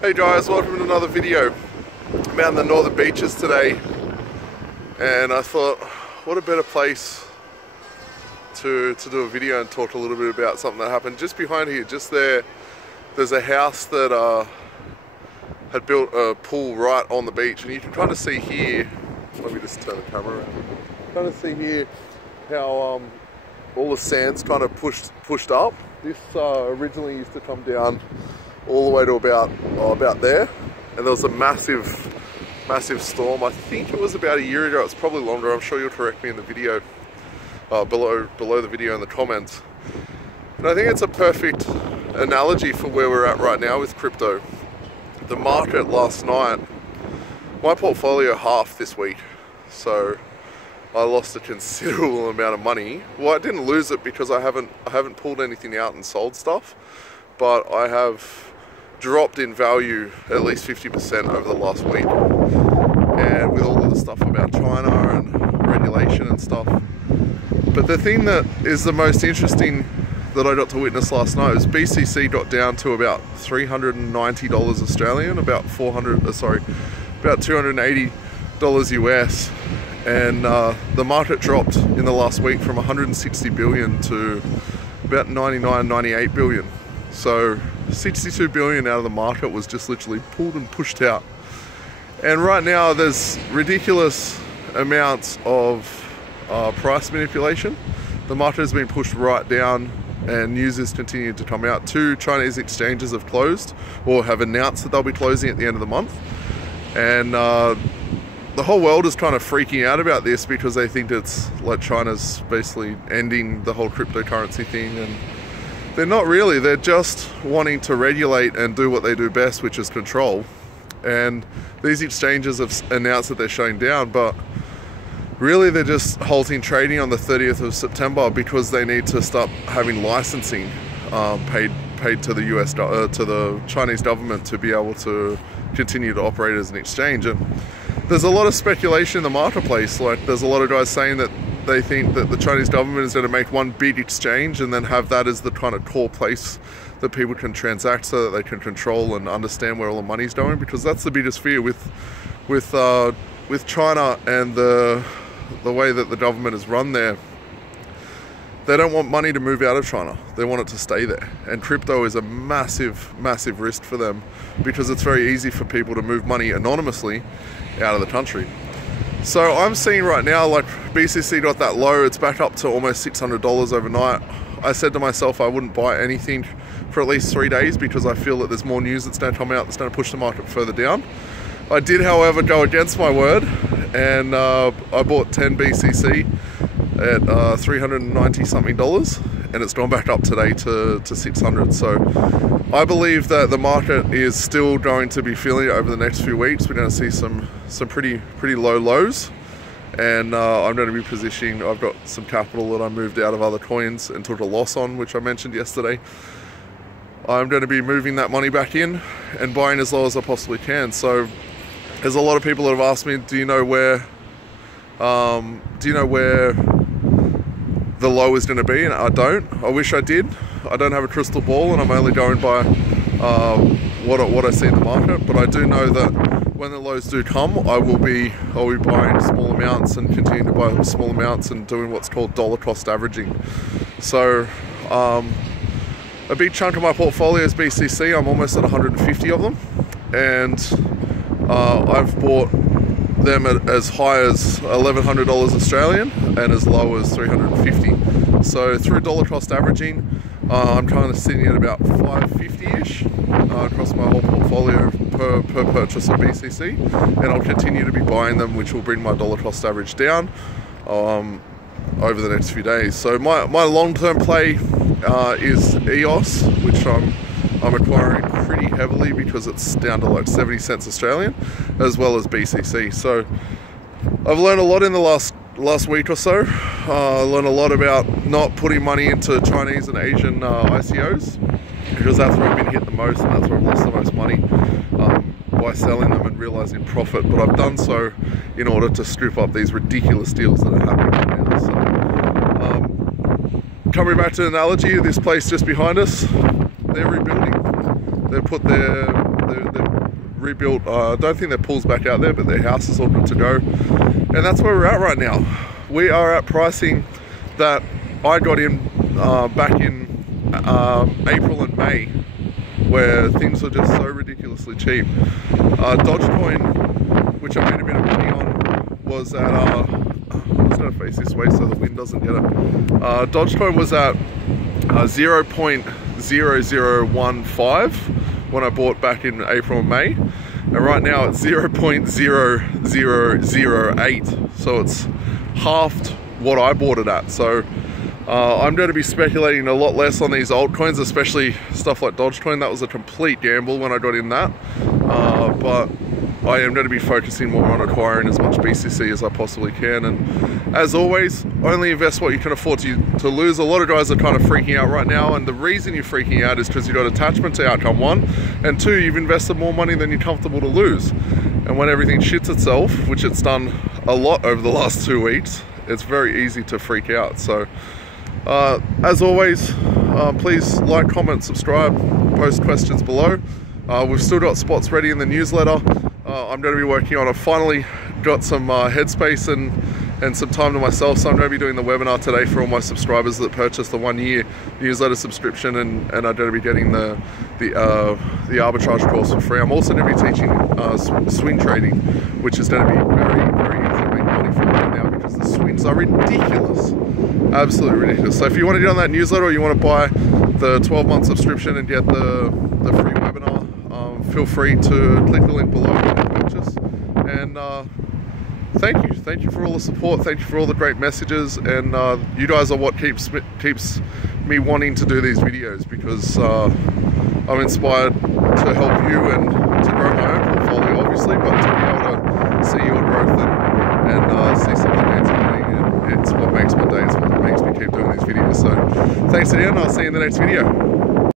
Hey guys, welcome to another video. I'm out in the northern beaches today, and I thought, what a better place to do a video and talk a little bit about something that happened just behind here. Just there's a house that had built a pool right on the beach, and you can kind of see here, let me just turn the camera around, kind of see here how all the sand's kind of pushed up. This originally used to come down all the way to about there, and there was a massive storm. I think it was about a year ago. It's probably longer. I'm sure you'll correct me in the video below the video in the comments. And I think it's a perfect analogy for where we're at right now with crypto. The market last night, my portfolio halved this week, so I lost a considerable amount of money. Well, I didn't lose it because I haven't pulled anything out and sold stuff, but I have dropped in value at least 50% over the last week. And with all of the stuff about China and regulation and stuff. But the thing that is the most interesting that I got to witness last night is BCC got down to about $390 Australian, about $280 US. And the market dropped in the last week from 160 billion to about 98 billion. So 62 billion out of the market was just literally pulled and pushed out. And right now there's ridiculous amounts of price manipulation. The market has been pushed right down, and news is continuing to come out. 2 Chinese exchanges have closed or have announced that they'll be closing at the end of the month. And the whole world is kind of freaking out about this because they think it's like China's basically ending the whole cryptocurrency thing, and they're not really. They're just wanting to regulate and do what they do best, which is control. And these exchanges have announced that they're shutting down, but really they're just halting trading on the 30th of September because they need to start having licensing paid to the Chinese government to be able to continue to operate as an exchange. And there's a lot of speculation in the marketplace. Like, there's a lot of guys saying that they think that the Chinese government is going to make one big exchange and then have that as the kind of core place that people can transact so that they can control and understand where all the money's going, because that's the biggest fear with China and the way that the government is run there. They don't want money to move out of China. They want it to stay there. And crypto is a massive risk for them because it's very easy for people to move money anonymously out of the country. So I'm seeing right now, like, BCC got that low, it's back up to almost $600 overnight. I said to myself I wouldn't buy anything for at least 3 days because I feel that there's more news that's going to come out that's going to push the market further down. I did, however, go against my word, and I bought 10 BCC at 390 something dollars, and it's gone back up today to 600. So I believe that the market is still going to be feeling it over the next few weeks. We're going to see some pretty low lows, and I'm going to be positioning. I've got some capital that I moved out of other coins and took a loss on, which I mentioned yesterday. I'm going to be moving that money back in and buying as low as I possibly can. So there's a lot of people that have asked me, do you know where the low is going to be? And I don't. I wish I did. I don't have a crystal ball, and I'm only going by what I see in the market. But I do know that when the lows do come, I'll be buying small amounts and continuing to buy small amounts and doing what's called dollar cost averaging. So a big chunk of my portfolio is BCC. I'm almost at 150 of them, and I've bought them at as high as $1,100 Australian and as low as 350. So through dollar cost averaging, I'm kind of sitting at about 550-ish across my whole portfolio per purchase of BCC, and I'll continue to be buying them, which will bring my dollar cost average down over the next few days. So my long-term play is EOS, which I'm acquiring pretty heavily because it's down to like 70 cents Australian, as well as BCC. So I've learned a lot in the last week or so. I learned a lot about not putting money into Chinese and Asian ICOs, because that's where I've been hit the most, and that's where I've lost the most money by selling them and realizing profit. But I've done so in order to scoop up these ridiculous deals that are happening right now. So coming back to the analogy of this place just behind us, they're rebuilding. They've put their rebuilt, I don't think their pool's back out there, but their house is all good to go. And that's where we're at right now. We are at pricing that I got in back in April and May, where things were just so ridiculously cheap. Dogecoin, which I made a bit of money on, was at, I'm just going to face this way so the wind doesn't get it. Dogecoin was at 0.0015 when I bought back in April and May, and right now it's 0.0008, so it's halved what I bought it at. So I'm going to be speculating a lot less on these altcoins, especially stuff like Dogecoin. That was a complete gamble when I got in that, but I am going to be focusing more on acquiring as much BCC as I possibly can. And as always, only invest what you can afford to lose. A lot of guys are kind of freaking out right now, and the reason you're freaking out is because you've got attachment to outcome, one, and two, you've invested more money than you're comfortable to lose. And when everything shits itself, which it's done a lot over the last 2 weeks, it's very easy to freak out. So as always, please like, comment, subscribe, post questions below. We've still got spots ready in the newsletter. I'm going to be working on, I've finally got some headspace and some time to myself, so I'm going to be doing the webinar today for all my subscribers that purchased the 1-year newsletter subscription, and I'm going to be getting the arbitrage course for free. I'm also going to be teaching swing trading, which is going to be very, very easy to make money from right now, because the swings are ridiculous, absolutely ridiculous. So if you want to get on that newsletter, or you want to buy the 12-month subscription and get the free webinar, feel free to click the link below and purchase. And thank you for all the support, thank you for all the great messages, and you guys are what keeps me wanting to do these videos, because I'm inspired to help you and to grow my own portfolio, obviously, but to be able to see your growth and see some of the gains I'm getting, it's what makes my day, it's what makes me keep doing these videos. So thanks again, I'll see you in the next video.